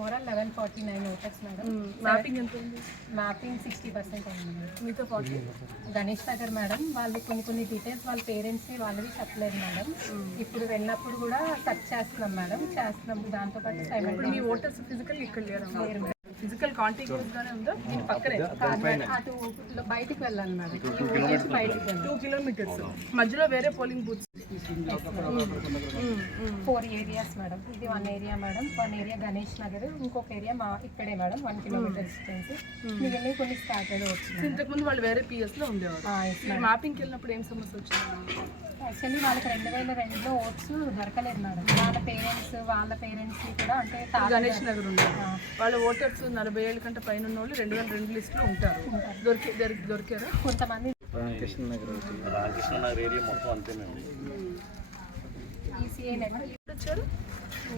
Overall 1149 voters madam. Mapping ఎంత ఉంది? Mapping 60% అయింది. మీతో 40 గణేష్ నగర్ మేడం. వాళ్ళు కొన్ని డీటెయిల్స్ వాళ్ళ పేరెంట్స్ వాళ్ళవి చెప్పలేదు మేడం. ఇప్పుడు వెళ్ళినప్పుడు కూడా సెర్చ్ చేస్తున్నాం మేడం. చేస్తున్నప్పుడు దాంతోపాటు మీ ఓటర్స్ ఫిజికల్ ఇక్కడ లేరు. ఫిజికల్ కాంటిగ్యూస్ గానే ఉందా? పక్కనే అటు బయటికి వెళ్ళాలి మేడం. 2 కిలోమీటర్స్ మధ్యలో వేరే పోలింగ్ బూత్స్ 4 ఏరియాస్ మేడం. ఇది 1 area madam. 1 area Ganesh Nagar, ఇంకొక ఏరియా మా ఇక్కడే మేడం 1 కిలోమీటర్ డిస్టెన్స్. మిగిలిన కొన్ని స్టార్ట్ అయితే వచ్చింది. ఇంతకుముందు వాళ్ళు వేరే పిఎస్ లో ఉండేవారు. మ్యాపింగ్కి వెళ్ళినప్పుడు ఏం సమస్య వచ్చింది? యాక్చువల్లీ వాళ్ళకి 2002లో ఓట్స్ దొరకలేదు మేడం. వాళ్ళ పేరెంట్స్ కూడా అంటే గణేష్ నగర్ ఉన్నారు. వాళ్ళ ఓటర్స్ 40 ఏళ్ళ కంటే పైన ఉన్న వాళ్ళు 2002 లిస్టులో ఉంటారు. దొరికారా? కొంతమంది రామకృష్ణ నగర్ ఏరియా మొత్తం అంతే మేము. ఈసీఐ నెట్ వచ్చారు.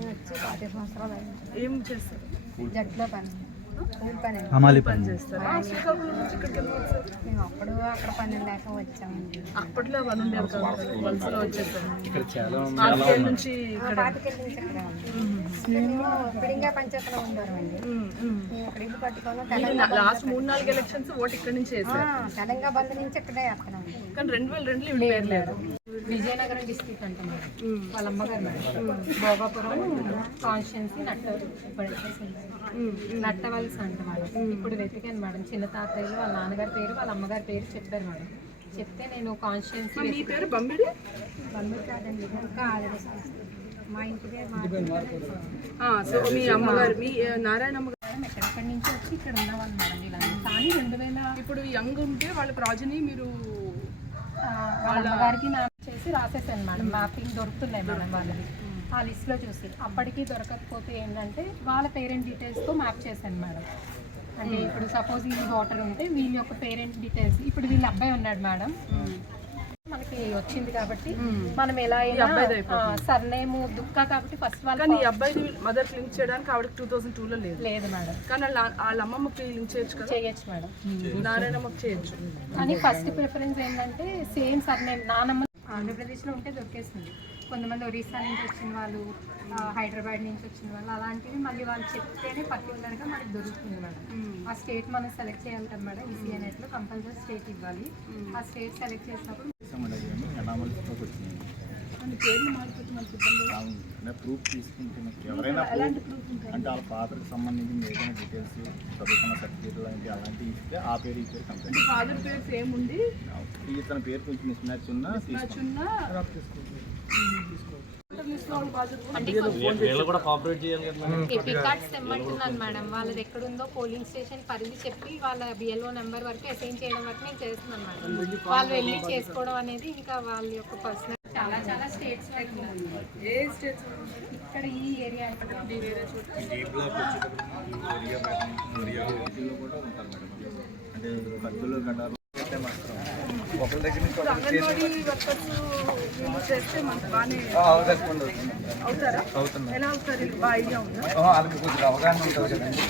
వచ్చి 40 సంవత్సరాలు అయింది. ఏం చేస్తారు? జట్లో పని పని చేస్తారు. శ్రీకాకుళం నుంచి ఇక్కడికి వెళ్ళిపోతారు. మేము అప్పుడు అక్కడ పని లేక వచ్చామండి. అప్పట్లో వాళ్ళు ఉండేవి కాదు, వలసలో వచ్చేసారు. ఇక్కడ చాలా నుంచి పాతికెళ్ళి నుంచి ఇక్కడ మేము పిడింగా పంచాయతీలో ఉండేవారండి. మేము ఇక్కడ ఇల్లు కట్టుకోవాలి. లాస్ట్ 3-4 ఎలక్షన్స్ ఓటు ఇక్కడ నుంచి వేసారు. తెలంగాణ బంద్ నుంచి ఇక్కడే వేస్తున్నాం. కానీ 2002లో ఇవి పేరు లేదు. విజయనగరం డిస్ట్రిక్ట్ అంట మేడం. వాళ్ళ అమ్మగారు మేడం. భోగాపురం కాన్స్టిట్యున్సీ నట్టవలస అంట మేడం. ఇప్పుడు వెతికాను మేడం. చిన్న తాతయ్యలు వాళ్ళ నాన్నగారి పేరు వాళ్ళ అమ్మగారి పేరు చెప్పారు మేడం. చెప్తే నేను కాన్స్టిట్యున్సీ. మీ పేరు బొమ్మిడి? బొమ్మిడి కాదండి, ఇంకా మా ఇంటి పేరు. సో మీ అమ్మగారు మీ నారాయణమ్మ మేడం ఎక్కడెక్కడి నుంచి వచ్చి ఇక్కడ ఉన్నవాళ్ళు మేడం. వీళ్ళని కానీ 2000 ఇప్పుడు యంగ్ ఉంటే వాళ్ళ ప్రాజని మీరు వాళ్ళ అమ్మగారికి మ్యాప్ చేసి రాసేసాను మేడం. మ్యాపింగ్ దొరుకుతున్నాయి మేడం వాళ్ళది ఆ లిస్ట్లో చూసి. అప్పటికి దొరకకపోతే ఏంటంటే వాళ్ళ పేరెంట్ డీటెయిల్స్తో మ్యాప్ చేశాను మేడం. అంటే ఇప్పుడు సపోజ్ ఈ వాటర్ ఉంటే వీళ్ళ యొక్క పేరెంట్ డీటెయిల్స్. ఇప్పుడు వీళ్ళ అబ్బాయి ఉన్నాడు మేడం. మనకి వచ్చింది కాబట్టి మనం ఎలా అయినా సర్నేమ్ దుక్కా కాబట్టి ఫస్ట్ కానీ ఈ అబ్బాయి మదర్ లింక్ చేయడానికి ఆవిడకి 2002లో లేదు మేడం. కానీ వాళ్ళ అమ్మమ్మకి లింక్ చేయొచ్చు కదా? చేయొచ్చు మేడం. నారాయణమ్మకి చేయొచ్చు. కానీ ఫస్ట్ ప్రిఫరెన్స్ ఏంటంటే సేమ్ సర్నేమ్. నానమ్మ ఆంధ్రప్రదేశ్లో ఉంటే దొరికేస్తుంది. కొంతమంది ఒరిస్సా నుంచి వచ్చిన వాళ్ళు, హైదరాబాద్ నుంచి వచ్చిన వాళ్ళు, అలాంటివి మళ్ళీ వాళ్ళు చెప్తేనే పర్టికులర్గా మనకి దొరుకుతుంది మేడం. ఆ స్టేట్ మనం సెలెక్ట్ చేయాలి కదా మేడం. ఈసీఐ నెట్లో కంపల్సరీ స్టేట్ ఇవ్వాలి. ఆ స్టేట్ సెలెక్ట్ చేసినప్పుడు ప్రూఫ్ తీసుకుంటే ఎవరైనా అంటే వాళ్ళ ఫాదర్కి సంబంధించిన ఏదైనా డీటెయిల్స్, చదువుకున్న సర్టిఫికేట్ అలాంటివి ఇస్తే ఆ పేరు ఈ పేరు కంప్లైంట్. ఫాదర్ పేరు సేమ్ ఉండి తన పేరు కొంచెం మిస్ మ్యాచ్ ఉన్నా తెమ్మంటున్నాను మేడం. వాళ్ళది ఎక్కడుందో పోలింగ్ స్టేషన్ పరిధి చెప్పి వాళ్ళ బిఎల్ఓ నెంబర్ వరకు అసైన్ చేయడం వరకు నేను చేస్తున్నాను మేడం. వాళ్ళు వెళ్ళి చేసుకోవడం అనేది ఇంకా వాళ్ళ యొక్క పర్సనల్. చాలా స్టేట్స్ ఏ స్టేట్స్ ఇక్కడ ఈ ఏరియా అంటే కత్తులు కట్టారు. ఒకరి దగ్గర నుంచి అంగన్వాడీ వర్కర్స్ చేస్తే మనకు బాగానే అవుతారా? అవుతుంది. ఎలా అవుతారు? బాగా ఐడియా ఉందా? వాళ్ళకి కొంచెం అవగాహన ఉంటుంది కదండి.